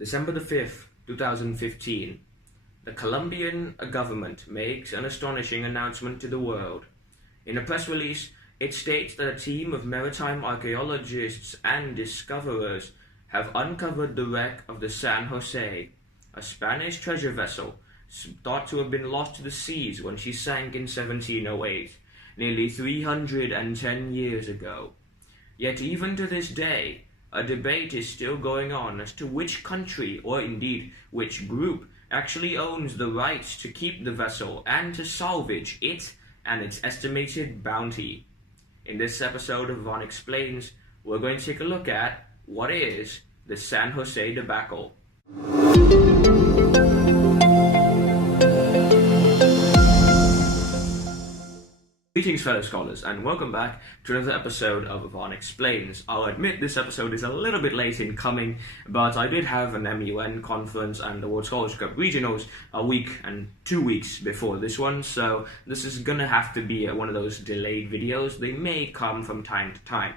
December the 5th, 2015, the Colombian government makes an astonishing announcement to the world. In a press release, it states that a team of maritime archaeologists and discoverers have uncovered the wreck of the San Jose, a Spanish treasure vessel thought to have been lost to the seas when she sank in 1708, nearly 310 years ago. Yet even to this day, a debate is still going on as to which country, or indeed which group, actually owns the right to keep the vessel and to salvage it and its estimated bounty. In this episode of Avanexplains, we're going to take a look at what is the San Jose debacle. Greetings, fellow scholars, and welcome back to another episode of Avanexplains. I'll admit this episode is a little bit late in coming, but I did have an MUN conference and the World Scholars Cup Regionals a week and 2 weeks before this one, so this is gonna have to be one of those delayed videos. They may come from time to time.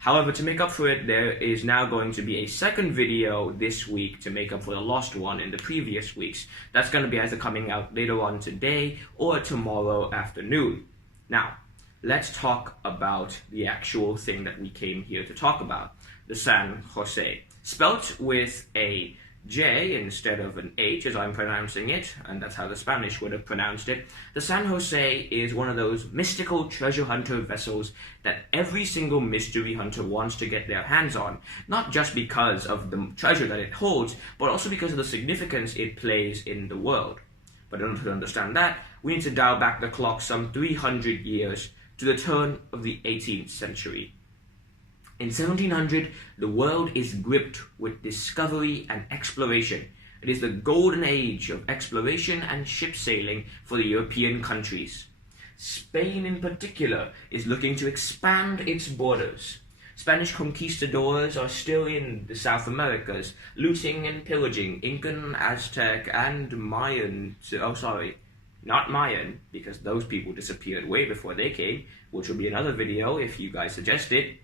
However, to make up for it, there is now going to be a second video this week to make up for the lost one in the previous weeks. That's going to be either coming out later on today or tomorrow afternoon. Now, let's talk about the actual thing that we came here to talk about, the San Jose. Spelt with a J instead of an H as I'm pronouncing it, and that's how the Spanish would have pronounced it. The San Jose is one of those mystical treasure hunter vessels that every single mystery hunter wants to get their hands on, not just because of the treasure that it holds, but also because of the significance it plays in the world. But in order to understand that, we need to dial back the clock some 300 years to the turn of the 18th century. In 1700, the world is gripped with discovery and exploration. It is the golden age of exploration and ship sailing for the European countries. Spain in particular is looking to expand its borders. Spanish conquistadors are still in the South Americas, looting and pillaging Incan, Aztec, and Mayan. Not Mayan, because those people disappeared way before they came, which will be another video if you guys suggest it.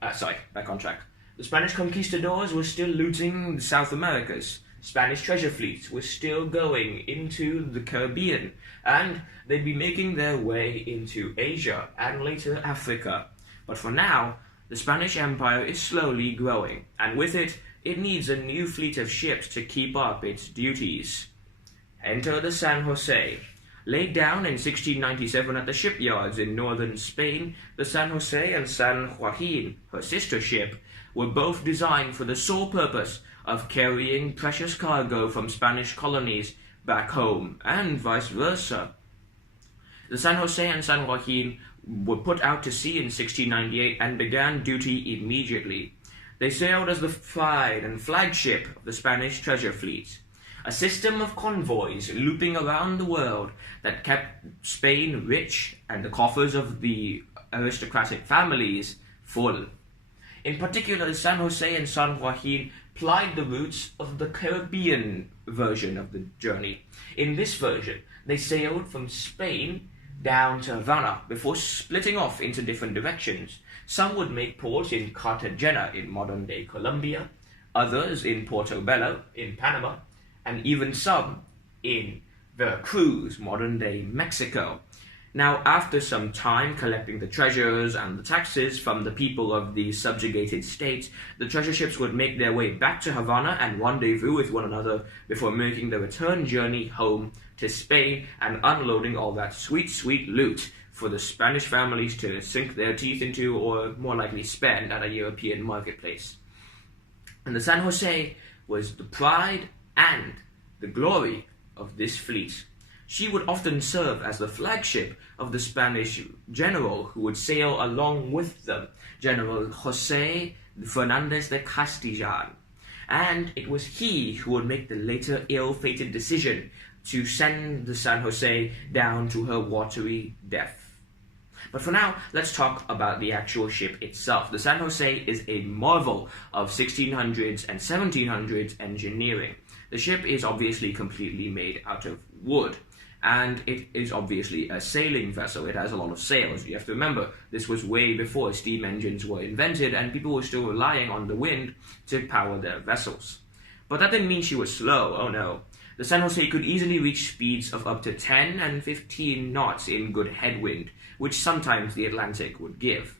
Back on track. The Spanish conquistadors were still looting the South Americas. Spanish treasure fleets were still going into the Caribbean, and they'd be making their way into Asia and later Africa. But for now, the Spanish Empire is slowly growing, and with it, it needs a new fleet of ships to keep up its duties. Enter the San Jose. Laid down in 1697 at the shipyards in northern Spain, the San Jose and San Joaquin, her sister ship, were both designed for the sole purpose of carrying precious cargo from Spanish colonies back home, and vice versa. The San Jose and San Joaquin were put out to sea in 1698 and began duty immediately. They sailed as the pride and flagship of the Spanish treasure fleet, a system of convoys looping around the world that kept Spain rich and the coffers of the aristocratic families full. In particular, the San Jose and San Joaquin plied the routes of the Caribbean version of the journey. In this version, they sailed from Spain down to Havana before splitting off into different directions. Some would make port in Cartagena in modern-day Colombia, others in Portobello in Panama, and even some in Veracruz, modern-day Mexico. Now, after some time collecting the treasures and the taxes from the people of the subjugated states, the treasure ships would make their way back to Havana and rendezvous with one another before making the return journey home to Spain and unloading all that sweet, sweet loot for the Spanish families to sink their teeth into, or more likely spend at a European marketplace. And the San Jose was the pride and the glory of this fleet. She would often serve as the flagship of the Spanish general who would sail along with them, General José Fernández de Castellan. And it was he who would make the later ill-fated decision to send the San Jose down to her watery death. But for now, let's talk about the actual ship itself. The San Jose is a marvel of 1600s and 1700s engineering. The ship is obviously completely made out of wood, and it is obviously a sailing vessel. It has a lot of sails. You have to remember, this was way before steam engines were invented, and people were still relying on the wind to power their vessels. But that didn't mean she was slow, oh no. The San Jose could easily reach speeds of up to 10 and 15 knots in good headwind, which sometimes the Atlantic would give.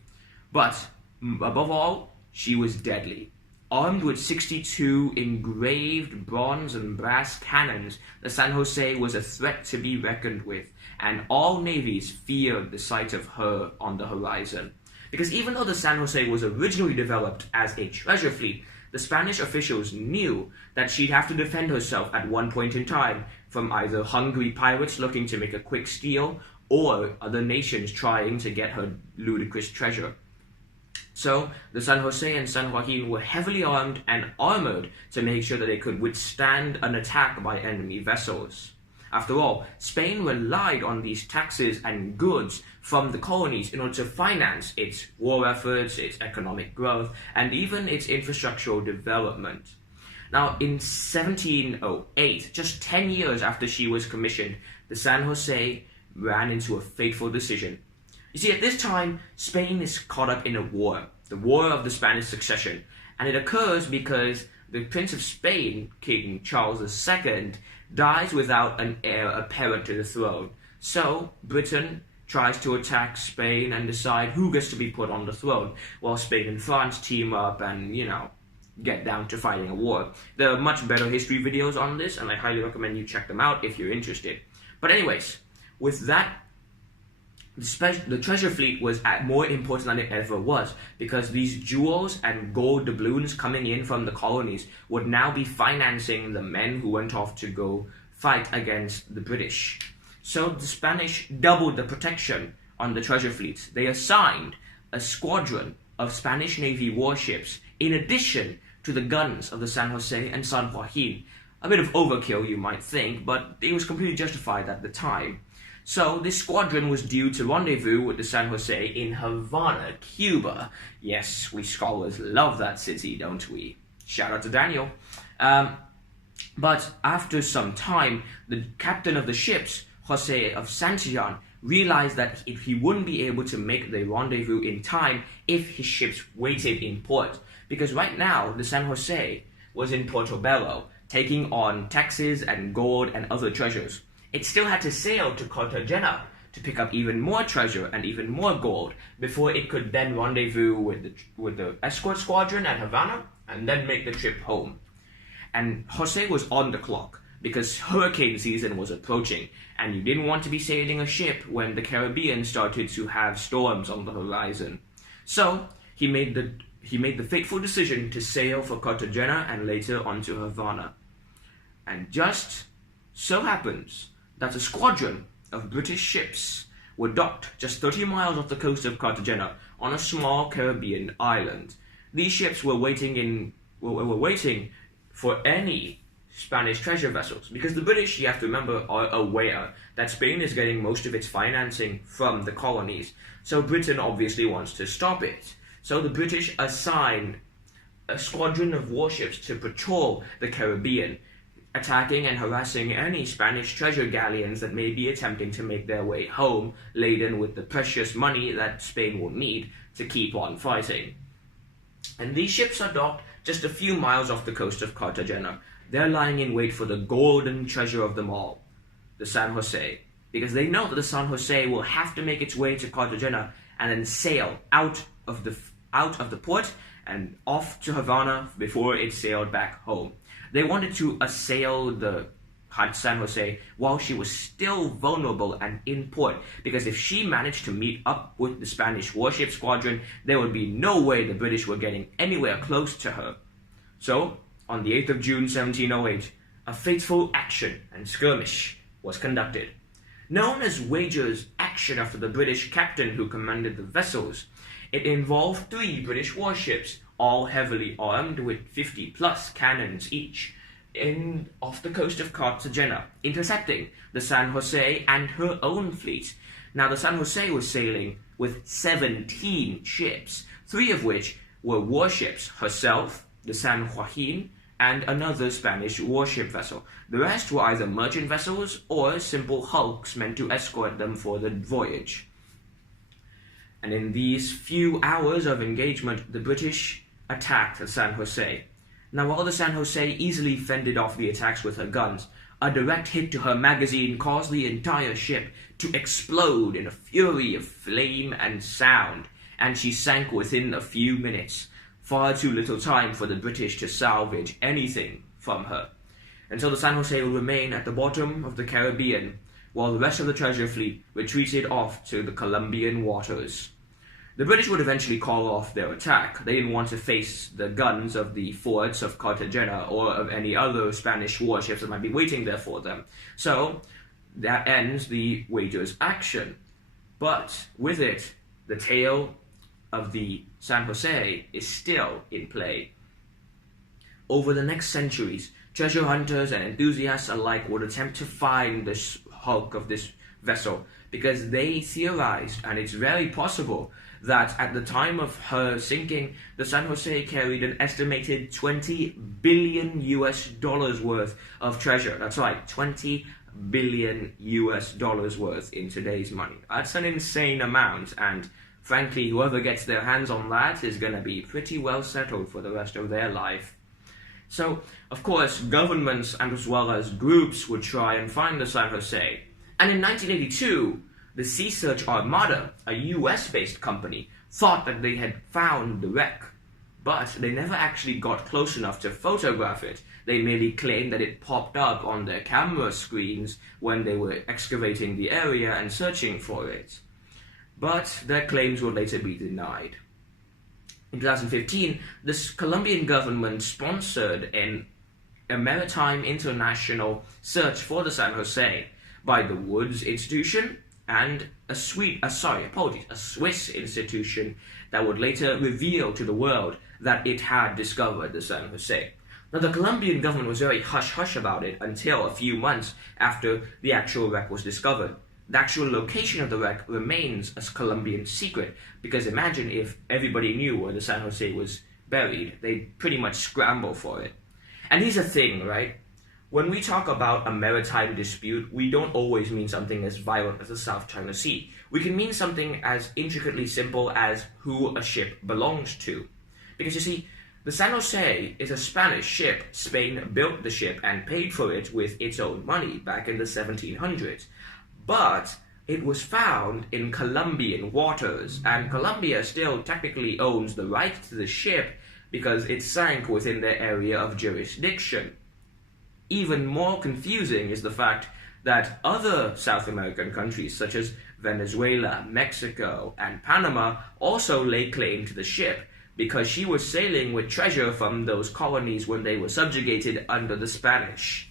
But, above all, she was deadly. Armed with 62 engraved bronze and brass cannons, the San Jose was a threat to be reckoned with, and all navies feared the sight of her on the horizon. Because even though the San Jose was originally developed as a treasure fleet, the Spanish officials knew that she'd have to defend herself at one point in time from either hungry pirates looking to make a quick steal or other nations trying to get her ludicrous treasure. So, the San Jose and San Joaquin were heavily armed and armored to make sure that they could withstand an attack by enemy vessels. After all, Spain relied on these taxes and goods from the colonies in order to finance its war efforts, its economic growth, and even its infrastructural development. Now, in 1708, just 10 years after she was commissioned, the San Jose ran into a fateful decision. You see, at this time, Spain is caught up in a war, the War of the Spanish Succession, and it occurs because the Prince of Spain, King Charles II, dies without an heir apparent to the throne. So, Britain tries to attack Spain and decide who gets to be put on the throne, while Spain and France team up and, get down to fighting a war. There are much better history videos on this, and I highly recommend you check them out if you're interested. But anyways, with that, the treasure fleet was more important than it ever was, because these jewels and gold doubloons coming in from the colonies would now be financing the men who went off to go fight against the British. So the Spanish doubled the protection on the treasure fleets. They assigned a squadron of Spanish Navy warships in addition to the guns of the San Jose and San Joaquin. A bit of overkill, you might think, but it was completely justified at the time. So, this squadron was due to rendezvous with the San Jose in Havana, Cuba. Yes, we scholars love that city, don't we? Shout out to Daniel. But after some time, the captain of the ships, Jose of Santillan, realized that he wouldn't be able to make the rendezvous in time if his ships waited in port. Because right now, the San Jose was in Portobello, taking on taxes and gold and other treasures. It still had to sail to Cartagena to pick up even more treasure and even more gold before it could then rendezvous with the escort squadron at Havana and then make the trip home. And Jose was on the clock because hurricane season was approaching, and you didn't want to be sailing a ship when the Caribbean started to have storms on the horizon. So he made the fateful decision to sail for Cartagena and later on to Havana. And just so happens that a squadron of British ships were docked just 30 miles off the coast of Cartagena on a small Caribbean island. These ships were waiting for any Spanish treasure vessels, because the British, you have to remember, are aware that Spain is getting most of its financing from the colonies, so Britain obviously wants to stop it. So the British assign a squadron of warships to patrol the Caribbean, attacking and harassing any Spanish treasure galleons that may be attempting to make their way home, laden with the precious money that Spain will need to keep on fighting. And these ships are docked just a few miles off the coast of Cartagena. They're lying in wait for the golden treasure of them all, the San Jose, because they know that the San Jose will have to make its way to Cartagena and then sail out of the port and off to Havana before it sailed back home. They wanted to assail the San Jose while she was still vulnerable and in port, because if she managed to meet up with the Spanish warship squadron, there would be no way the British were getting anywhere close to her. So, on the 8th of June 1708, a fateful action and skirmish was conducted. Known as Wager's action after the British captain who commanded the vessels, it involved 3 British warships, all heavily armed with 50-plus cannons each, off the coast of Cartagena, intercepting the San Jose and her own fleet. Now, the San Jose was sailing with 17 ships, 3 of which were warships, herself, the San Joaquin, and another Spanish warship vessel. The rest were either merchant vessels or simple hulks meant to escort them for the voyage. And in these few hours of engagement, the British attacked the San Jose. Now, while the San Jose easily fended off the attacks with her guns, a direct hit to her magazine caused the entire ship to explode in a fury of flame and sound, and she sank within a few minutes. Far too little time for the British to salvage anything from her. And so the San Jose will remain at the bottom of the Caribbean, while the rest of the treasure fleet retreated off to the Colombian waters. The British would eventually call off their attack. They didn't want to face the guns of the forts of Cartagena or of any other Spanish warships that might be waiting there for them. So that ends the waiter's action. But with it, the tale of the San Jose is still in play. Over the next centuries, treasure hunters and enthusiasts alike would attempt to find this hulk of this vessel because they theorized, and it's very possible, that at the time of her sinking, the San Jose carried an estimated $20 billion worth of treasure. That's right, $20 billion worth in today's money. That's an insane amount, and frankly, whoever gets their hands on that is going to be pretty well settled for the rest of their life. So, of course, governments and as well as groups would try and find the San Jose. And in 1982, the Sea Search Armada, a US-based company, thought that they had found the wreck, but they never actually got close enough to photograph it. They merely claimed that it popped up on their camera screens when they were excavating the area and searching for it. But their claims would later be denied. In 2015, the Colombian government sponsored a maritime international search for the San Jose by the Woods Institution and a Swiss institution that would later reveal to the world that it had discovered the San Jose. Now, the Colombian government was very hush-hush about it until a few months after the actual wreck was discovered. The actual location of the wreck remains a Colombian secret, because imagine if everybody knew where the San Jose was buried. They'd pretty much scramble for it. And here's the thing, right? When we talk about a maritime dispute, we don't always mean something as violent as the South China Sea. We can mean something as intricately simple as who a ship belongs to. Because you see, the San Jose is a Spanish ship. Spain built the ship and paid for it with its own money back in the 1700s. But it was found in Colombian waters, and Colombia still technically owns the right to the ship because it sank within their area of jurisdiction. Even more confusing is the fact that other South American countries such as Venezuela, Mexico, and Panama also lay claim to the ship because she was sailing with treasure from those colonies when they were subjugated under the Spanish.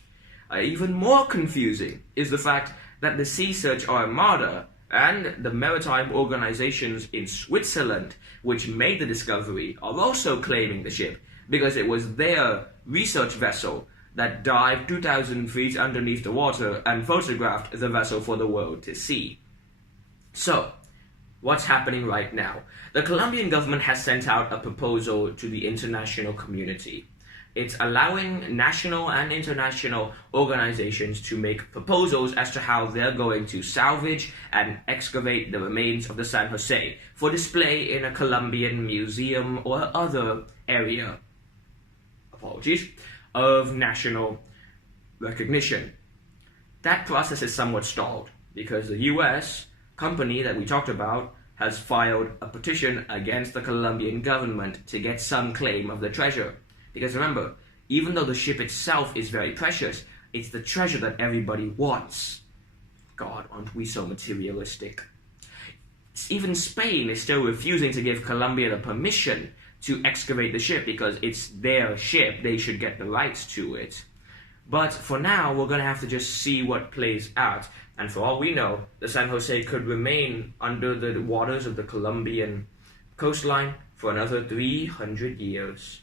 Even more confusing is the fact that the Sea Search Armada and the maritime organizations in Switzerland, which made the discovery, are also claiming the ship because it was their research vessel that dived 2,000 feet underneath the water and photographed the vessel for the world to see. So, what's happening right now? The Colombian government has sent out a proposal to the international community. It's allowing national and international organizations to make proposals as to how they're going to salvage and excavate the remains of the San Jose for display in a Colombian museum or other area of national recognition. That process is somewhat stalled because the US company that we talked about has filed a petition against the Colombian government to get some claim of the treasure. Because remember, even though the ship itself is very precious, it's the treasure that everybody wants. God, aren't we so materialistic? Even Spain is still refusing to give Colombia the permission to excavate the ship because it's their ship. They should get the rights to it. But for now, we're going to have to just see what plays out. And for all we know, the San Jose could remain under the waters of the Colombian coastline for another 300 years.